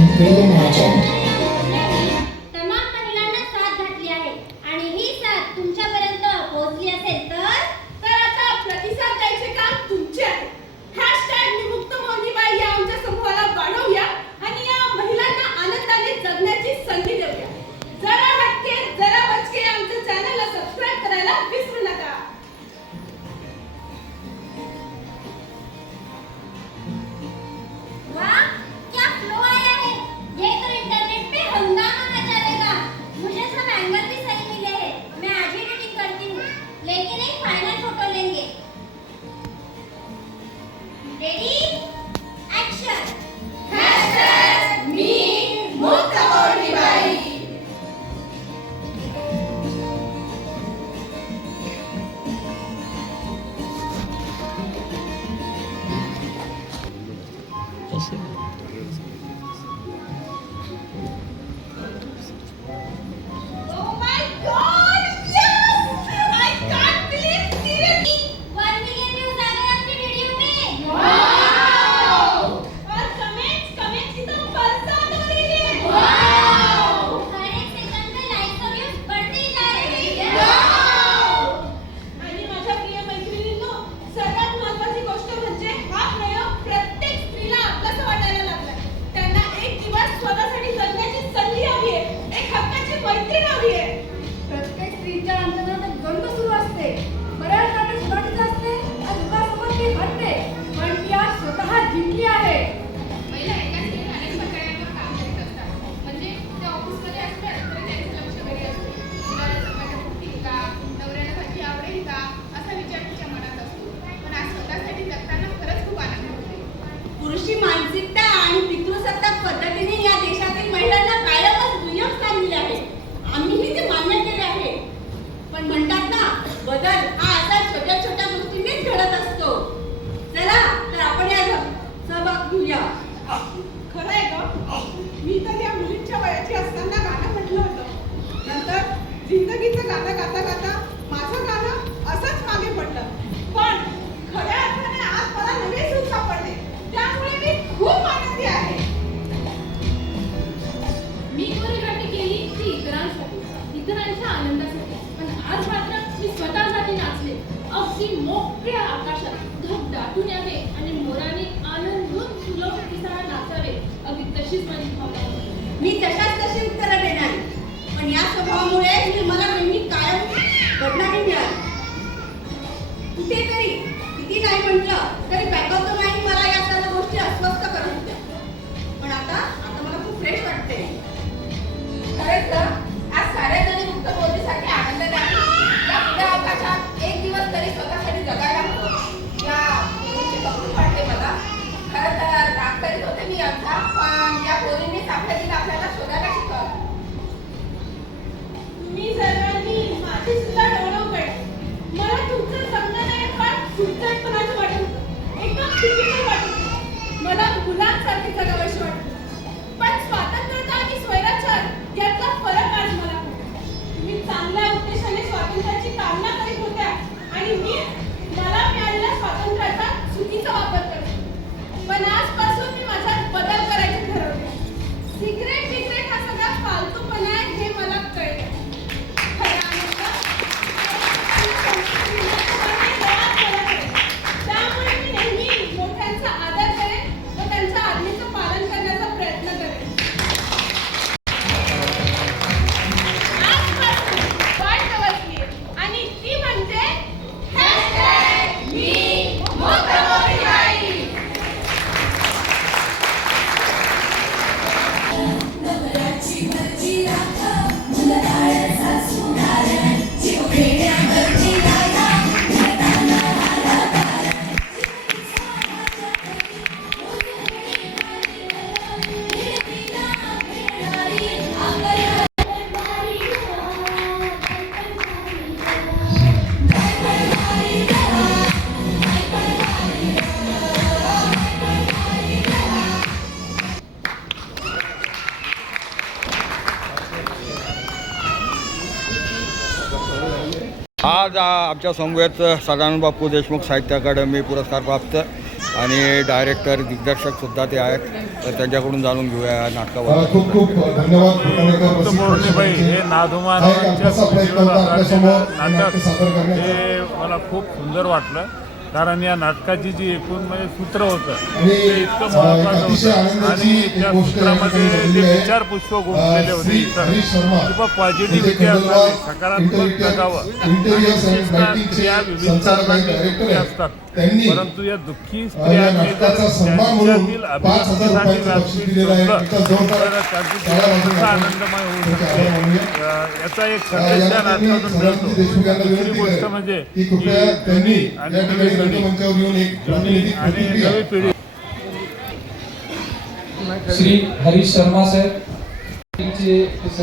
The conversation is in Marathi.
and reimagine. इतरांच्या आनंदासाठी. पण आज मात्र मी स्वतःसाठी नाचले. अगदी मोकळ्या आकाशात धग दाटून यावे आणि मोराने आनंदून सुलभ पिसाळा नाचावे. अगदी तशीच माझी भावना मी तशाच तशी उत्तरं देणार. पण या स्वभावामुळे मी मला नेहमी कायम घडणारी मिळाली. कुठेतरी किती नाही म्हटलं तरी बॅक ऑफ द माइंड मला या सगळ्या गोष्टी अस्वस्थ करत होत्या पण आता आता मला खूप फ्रेश वाटते खरंच तर गुलामसारखे जगावेश वाटले. पण स्वातंत्र्यता आणि स्वैराचार यातला फरक आज मला तुम्ही चांगल्या उद्देशाने स्वातंत्र्याची कामना करीत होत्या आणि मी आज आमच्या समवेत सदानंद बापू देशमुख साहित्य अकादमी पुरस्कार प्राप्त आणि डायरेक्टर दिग्दर्शक सुद्धा ते आहेत. तर त्यांच्याकडून जाणून घेऊया या नाटकावर खूप खूप धन्यवाद. हे नाटक हे मला खूप सुंदर वाटलं. कारण या नाटकाची जी एकूण म्हणजे सूत्र होतं आणि ते इतकं महत्वाचं होतं. आणि त्या या सूत्रामध्ये जे. विचार पुष्प गुंतलेले होते. इतर किंवा पॉझिटिव्हिटी असावी सकारात्मक जगावं. आणि दुःखी आहेत. असतात परंतु या दुःखी अ, स्त्रिया या नाटकाचा सन्मान म्हणून पाच हजार रुपयाचं बक्षीस दिलेलं आहे. एका जोरदार टाळ्या वाजवून आपण आनंदमय होऊ त्यांचे शकते. अ, याचा एक संदेश त्या नाटकातून मिळतो. दुसरी गोष्ट म्हणजे की कृपया की त्यांनी आणि या ठिकाणी नवी पिढी. आणि प्रतिक्रिया. नवी पिढी. श्री हरीश शर्मा साहेब.